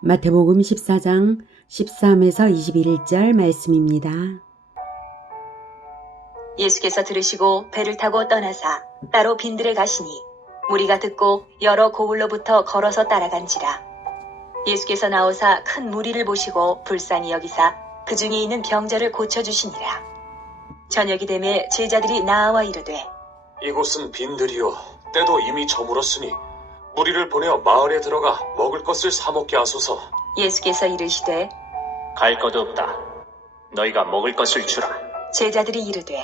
마태복음 14장 13에서 21절 말씀입니다. 예수께서 들으시고 배를 타고 떠나사 따로 빈들에 가시니 무리가 듣고 여러 고을로부터 걸어서 따라간지라. 예수께서 나오사 큰 무리를 보시고 불쌍히 여기사 그 중에 있는 병자를 고쳐주시니라. 저녁이 되매 제자들이 나아와 이르되 이곳은 빈들이요 때도 이미 저물었으니 무리를 보내어 마을에 들어가 먹을 것을 사 먹게 하소서. 예수께서 이르시되 갈 것 없다. 너희가 먹을 것을 주라. 제자들이 이르되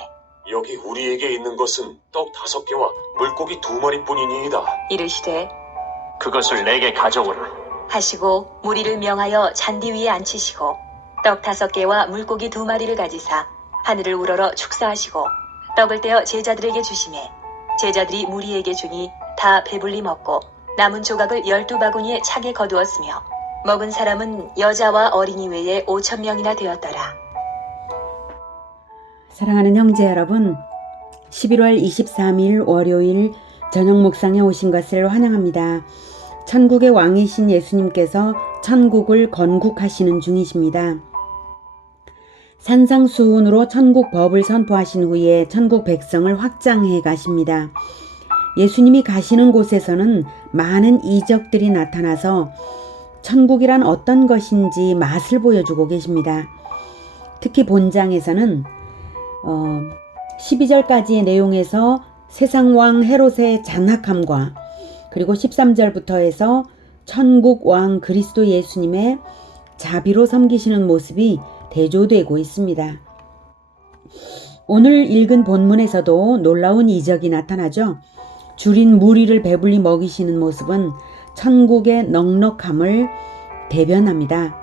여기 우리에게 있는 것은 떡 5개와 물고기 2마리뿐이니이다. 이르시되 그것을 내게 가져오라. 하시고 무리를 명하여 잔디 위에 앉히시고 떡 5개와 물고기 2마리를 가지사 하늘을 우러러 축사하시고 떡을 떼어 제자들에게 주시매 제자들이 무리에게 주니 다 배불리 먹고 남은 조각을 12바구니에 차게 거두었으며 먹은 사람은 여자와 어린이 외에 5,000명이나 되었더라. 사랑하는 형제 여러분, 11월 23일 월요일 저녁 묵상에 오신 것을 환영합니다. 천국의 왕이신 예수님께서 천국을 건국하시는 중이십니다. 산상수훈으로 천국 법을 선포하신 후에 천국 백성을 확장해 가십니다. 예수님이 가시는 곳에서는 많은 이적들이 나타나서 천국이란 어떤 것인지 맛을 보여주고 계십니다. 특히 본장에서는 12절까지의 내용에서 세상왕 헤롯의 잔악함과 그리고 13절부터 해서 천국왕 그리스도 예수님의 자비로 섬기시는 모습이 대조되고 있습니다. 오늘 읽은 본문에서도 놀라운 이적이 나타나죠. 줄인 무리를 배불리 먹이시는 모습은 천국의 넉넉함을 대변합니다.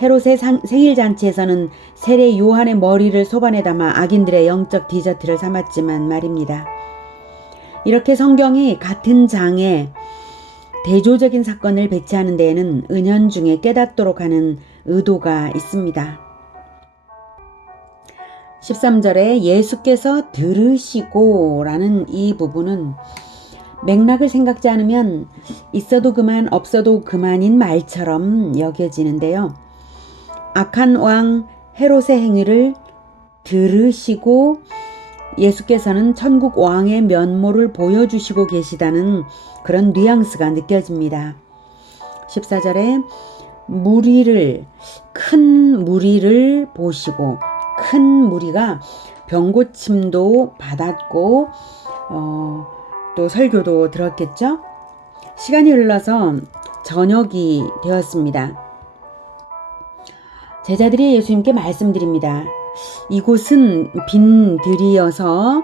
헤롯의 생일잔치에서는 세례 요한의 머리를 소반에 담아 악인들의 영적 디저트를 삼았지만 말입니다. 이렇게 성경이 같은 장에 대조적인 사건을 배치하는 데에는 은연중에 깨닫도록 하는 의도가 있습니다. 13절에 예수께서 들으시고 라는 이 부분은 맥락을 생각지 않으면 있어도 그만 없어도 그만인 말처럼 여겨지는데요. 악한 왕 헤롯의 행위를 들으시고 예수께서는 천국 왕의 면모를 보여주시고 계시다는 그런 뉘앙스가 느껴집니다. 14절에 큰 무리를 보시고 큰 무리가 병고침도 받았고 또 설교도 들었겠죠? 시간이 흘러서 저녁이 되었습니다. 제자들이 예수님께 말씀드립니다. 이곳은 빈들이어서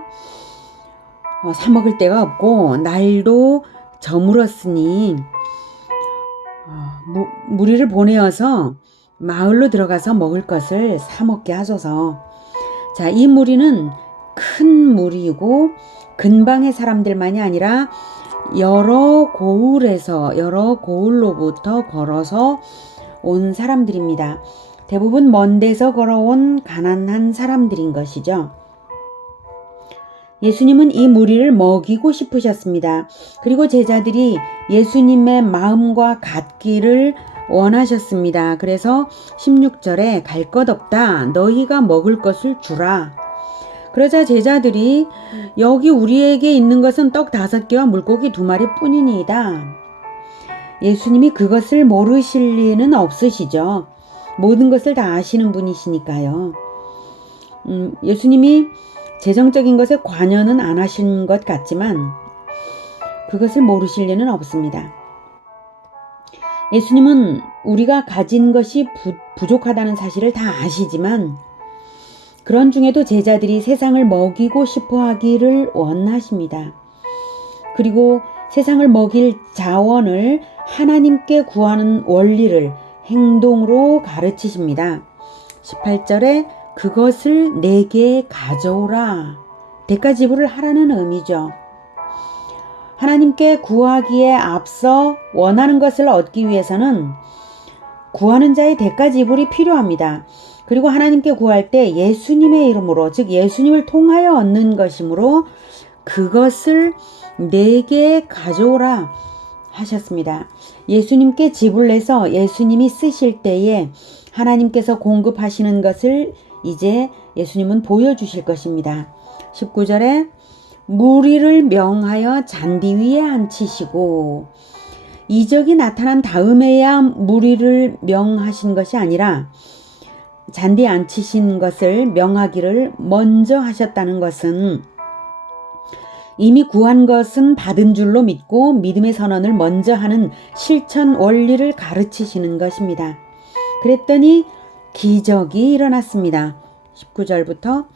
사 먹을 데가 없고 날도 저물었으니 무리를 보내어서 마을로 들어가서 먹을 것을 사 먹게 하소서. 자, 이 무리는 큰 무리이고 근방의 사람들만이 아니라 여러 고을로부터 걸어서 온 사람들입니다. 대부분 먼 데서 걸어온 가난한 사람들인 것이죠. 예수님은 이 무리를 먹이고 싶으셨습니다. 그리고 제자들이 예수님의 마음과 같기를 원하셨습니다. 그래서 16절에 갈 것 없다. 너희가 먹을 것을 주라. 그러자 제자들이 여기 우리에게 있는 것은 떡 5개와 물고기 2마리 뿐이니이다. 예수님이 그것을 모르실 리는 없으시죠. 모든 것을 다 아시는 분이시니까요. 예수님이 재정적인 것에 관여는 안 하신 것 같지만 그것을 모르실 리는 없습니다. 예수님은 우리가 가진 것이 부족하다는 사실을 다 아시지만 그런 중에도 제자들이 세상을 먹이고 싶어 하기를 원하십니다. 그리고 세상을 먹일 자원을 하나님께 구하는 원리를 행동으로 가르치십니다. 18절에 그것을 내게 가져오라. 대가 지불을 하라는 의미죠. 하나님께 구하기에 앞서 원하는 것을 얻기 위해서는 구하는 자의 대가 지불이 필요합니다. 그리고 하나님께 구할 때 예수님의 이름으로, 즉 예수님을 통하여 얻는 것이므로 그것을 내게 가져오라 하셨습니다. 예수님께 집을 내서 예수님이 쓰실 때에 하나님께서 공급하시는 것을 이제 예수님은 보여주실 것입니다. 19절에 무리를 명하여 잔디 위에 앉히시고, 이적이 나타난 다음에야 무리를 명하신 것이 아니라 잔디에 앉히신 것을 명하기를 먼저 하셨다는 것은 이미 구한 것은 받은 줄로 믿고 믿음의 선언을 먼저 하는 실천 원리를 가르치시는 것입니다. 그랬더니 기적이 일어났습니다. 19절부터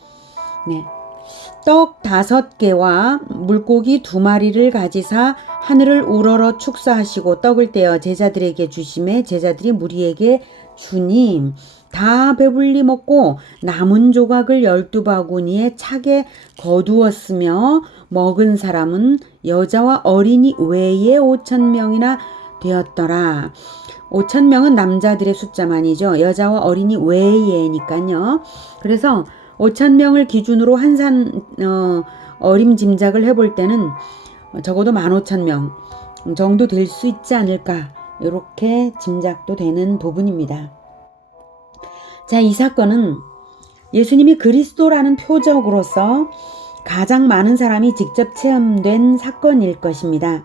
떡 5개와 물고기 2마리를 가지사 하늘을 우러러 축사하시고 떡을 떼어 제자들에게 주심에 제자들이 무리에게 주님 다 배불리 먹고 남은 조각을 12바구니에 차게 거두었으며 먹은 사람은 여자와 어린이 외에 5,000명이나 되었더라. 5,000명은 남자들의 숫자만이죠. 여자와 어린이 외에니까요. 그래서 5,000명을 기준으로 한산 어림짐작을 해볼 때는 적어도 15,000명 정도 될 수 있지 않을까, 이렇게 짐작도 되는 부분입니다. 자, 이 사건은 예수님이 그리스도라는 표적으로서 가장 많은 사람이 직접 체험된 사건일 것입니다.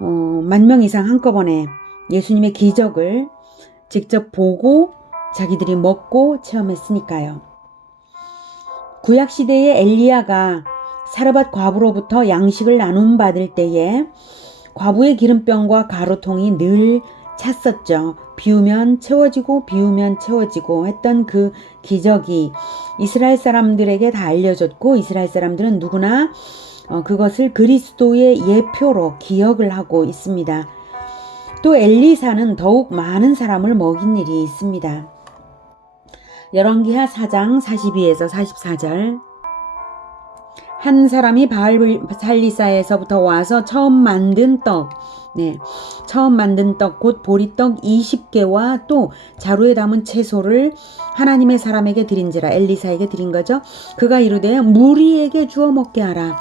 10,000명 이상 한꺼번에 예수님의 기적을 직접 보고 자기들이 먹고 체험했으니까요. 구약시대의 엘리야가 사르밧 과부로부터 양식을 나눔받을 때에 과부의 기름병과 가루통이 늘 찼었죠. 비우면 채워지고 비우면 채워지고 했던 그 기적이 이스라엘 사람들에게 다 알려졌고, 이스라엘 사람들은 누구나 그것을 그리스도의 예표로 기억을 하고 있습니다. 또 엘리사는 더욱 많은 사람을 먹인 일이 있습니다. 열왕기하 4장 42에서 44절, 한 사람이 바알살리사에서부터 와서 처음 만든 떡 곧 보리떡 20개와 또 자루에 담은 채소를 하나님의 사람에게 드린지라, 엘리사에게 드린 거죠. 그가 이르되 무리에게 주어 먹게 하라.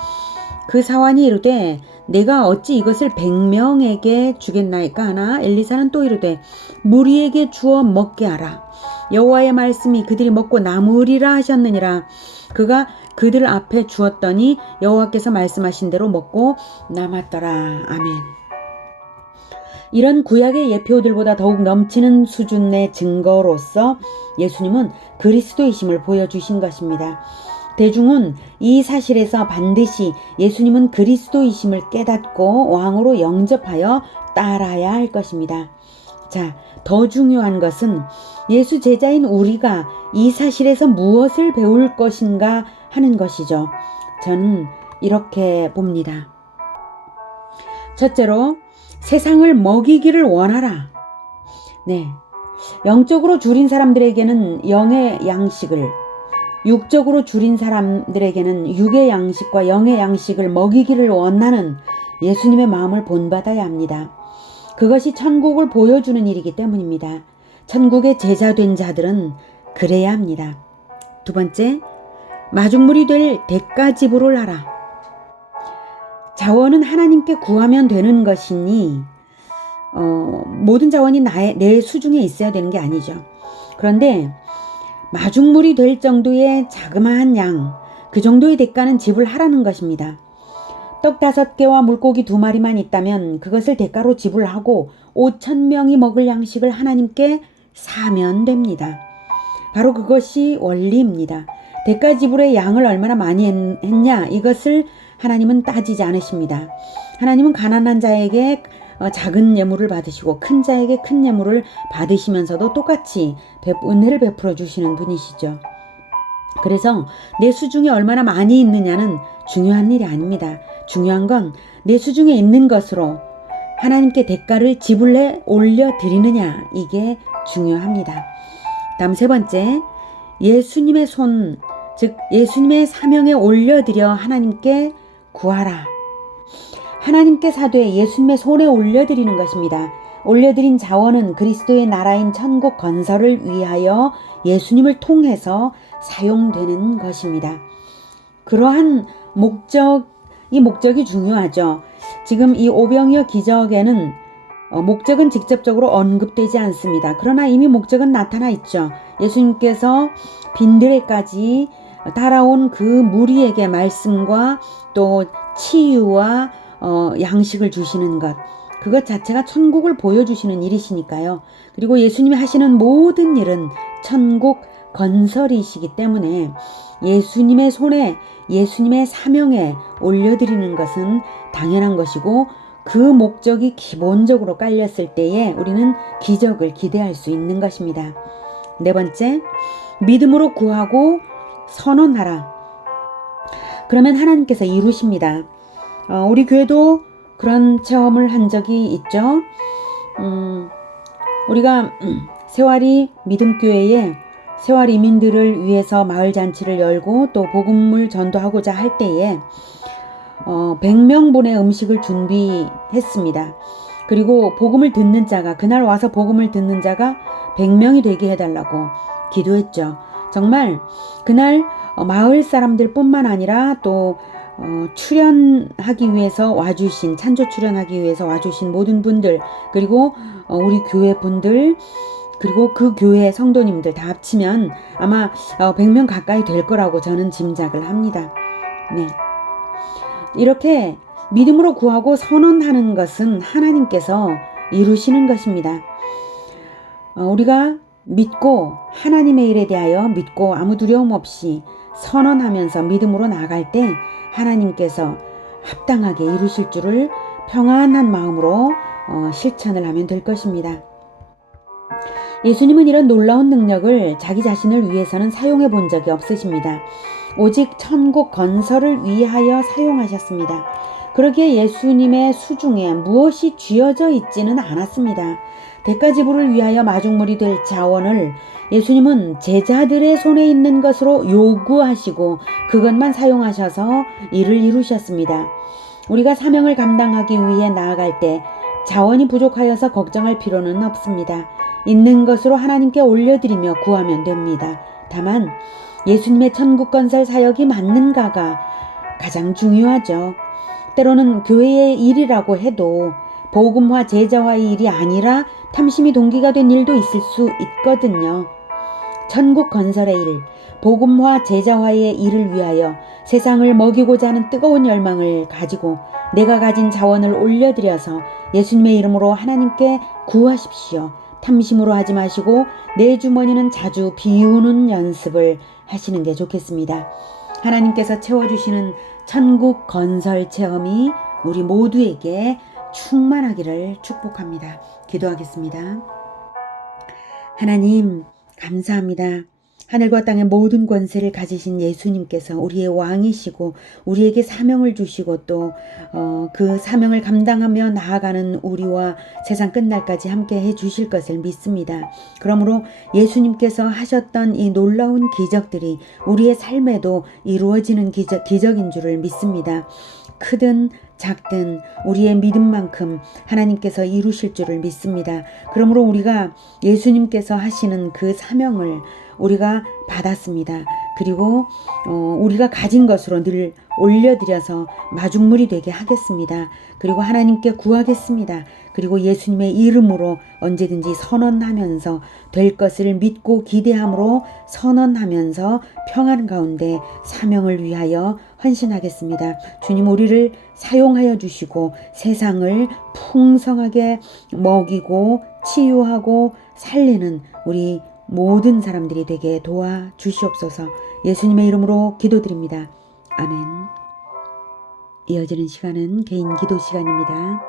그 사환이 이르되 내가 어찌 이것을 100명에게 주겠나이까 하나, 엘리사는 또 이르되 무리에게 주어 먹게 하라. 여호와의 말씀이 그들이 먹고 남으리라 하셨느니라. 그가 그들 앞에 주었더니 여호와께서 말씀하신 대로 먹고 남았더라. 아멘. 이런 구약의 예표들보다 더욱 넘치는 수준의 증거로서 예수님은 그리스도이심을 보여주신 것입니다. 대중은 이 사실에서 반드시 예수님은 그리스도이심을 깨닫고 왕으로 영접하여 따라야 할 것입니다. 자, 더 중요한 것은 예수 제자인 우리가 이 사실에서 무엇을 배울 것인가 하는 것이죠. 저는 이렇게 봅니다. 첫째로, 세상을 먹이기를 원하라. 영적으로 줄인 사람들에게는 영의 양식을, 육적으로 줄인 사람들에게는 육의 양식과 영의 양식을 먹이기를 원하는 예수님의 마음을 본받아야 합니다. 그것이 천국을 보여주는 일이기 때문입니다. 천국의 제자된 자들은 그래야 합니다. 두 번째, 마중물이 될 대가지불을 하라. 자원은 하나님께 구하면 되는 것이니 모든 자원이 내 수중에 있어야 되는 게 아니죠. 그런데 마중물이 될 정도의 자그마한 양, 그 정도의 대가는 지불하라는 것입니다. 떡 5개와 물고기 2마리만 있다면 그것을 대가로 지불하고 5,000명이 먹을 양식을 하나님께 사면 됩니다. 바로 그것이 원리입니다. 대가 지불의 양을 얼마나 많이 했냐, 이것을 하나님은 따지지 않으십니다. 하나님은 가난한 자에게 작은 예물을 받으시고 큰 자에게 큰 예물을 받으시면서도 똑같이 은혜를 베풀어 주시는 분이시죠. 그래서 내 수중에 얼마나 많이 있느냐는 중요한 일이 아닙니다. 중요한 건 내 수중에 있는 것으로 하나님께 대가를 지불해 올려드리느냐, 이게 중요합니다. 다음 세 번째, 예수님의 손, 즉 예수님의 사명에 올려드려 하나님께 구하라. 하나님께 사되 예수님의 손에 올려드리는 것입니다. 올려드린 자원은 그리스도의 나라인 천국 건설을 위하여 예수님을 통해서 사용되는 것입니다. 그러한 목적이 중요하죠. 지금 이 오병이어 기적에는 목적은 직접적으로 언급되지 않습니다. 그러나 이미 목적은 나타나 있죠. 예수님께서 빈들에까지 따라온 그 무리에게 말씀과 또 치유와 양식을 주시는 것, 그것 자체가 천국을 보여주시는 일이시니까요. 그리고 예수님이 하시는 모든 일은 천국 건설이시기 때문에 예수님의 손에, 예수님의 사명에 올려드리는 것은 당연한 것이고, 그 목적이 기본적으로 깔렸을 때에 우리는 기적을 기대할 수 있는 것입니다. 네 번째, 믿음으로 구하고 선언하라. 그러면 하나님께서 이루십니다. 우리 교회도 그런 체험을 한 적이 있죠. 우리가 세와리 믿음교회에 세와리 이민들을 위해서 마을잔치를 열고 또 복음을 전도하고자 할 때에 100명분의 음식을 준비했습니다. 그리고 복음을 듣는 자가, 그날 와서 복음을 듣는 자가 100명이 되게 해달라고 기도했죠. 정말 그날 마을 사람들 뿐만 아니라 또 출연하기 위해서 와주신, 찬조 출연하기 위해서 와주신 모든 분들, 그리고 우리 교회 분들, 그리고 그 교회 성도님들 다 합치면 아마 100명 가까이 될 거라고 저는 짐작을 합니다. 네. 이렇게 믿음으로 구하고 선언하는 것은 하나님께서 이루시는 것입니다. 우리가 믿고 하나님의 일에 대하여 믿고 아무 두려움 없이 선언하면서 믿음으로 나아갈 때 하나님께서 합당하게 이루실 줄을 평안한 마음으로 실천을 하면 될 것입니다. 예수님은 이런 놀라운 능력을 자기 자신을 위해서는 사용해 본 적이 없으십니다. 오직 천국 건설을 위하여 사용하셨습니다. 그러기에 예수님의 수중에 무엇이 쥐어져 있지는 않았습니다. 대가지불을 위하여 마중물이 될 자원을 예수님은 제자들의 손에 있는 것으로 요구하시고 그것만 사용하셔서 이를 이루셨습니다. 우리가 사명을 감당하기 위해 나아갈 때 자원이 부족하여서 걱정할 필요는 없습니다. 있는 것으로 하나님께 올려드리며 구하면 됩니다. 다만 예수님의 천국 건설 사역이 맞는가가 가장 중요하죠. 때로는 교회의 일이라고 해도 복음화 제자화의 일이 아니라 탐심이 동기가 된 일도 있을 수 있거든요. 천국 건설의 일, 복음화 제자화의 일을 위하여 세상을 먹이고자 하는 뜨거운 열망을 가지고 내가 가진 자원을 올려드려서 예수님의 이름으로 하나님께 구하십시오. 탐심으로 하지 마시고 내 주머니는 자주 비우는 연습을 하시는 게 좋겠습니다. 하나님께서 채워주시는 천국 건설 체험이 우리 모두에게 충만하기를 축복합니다. 기도하겠습니다. 하나님, 감사합니다. 하늘과 땅의 모든 권세를 가지신 예수님께서 우리의 왕이시고 우리에게 사명을 주시고 또 그 사명을 감당하며 나아가는 우리와 세상 끝날까지 함께 해주실 것을 믿습니다. 그러므로 예수님께서 하셨던 이 놀라운 기적들이 우리의 삶에도 이루어지는 기적인 줄을 믿습니다. 크든 작든 우리의 믿음만큼 하나님께서 이루실 줄을 믿습니다. 그러므로 우리가 예수님께서 하시는 그 사명을 우리가 받았습니다. 그리고 우리가 가진 것으로 늘 올려드려서 마중물이 되게 하겠습니다. 그리고 하나님께 구하겠습니다. 그리고 예수님의 이름으로 언제든지 선언하면서 될 것을 믿고 기대함으로 선언하면서 평안 가운데 사명을 위하여 헌신하겠습니다. 주님, 우리를 사용하여 주시고 세상을 풍성하게 먹이고 치유하고 살리는 우리 모든 사람들이 되게 도와주시옵소서. 예수님의 이름으로 기도드립니다. 아멘. 이어지는 시간은 개인 기도 시간입니다.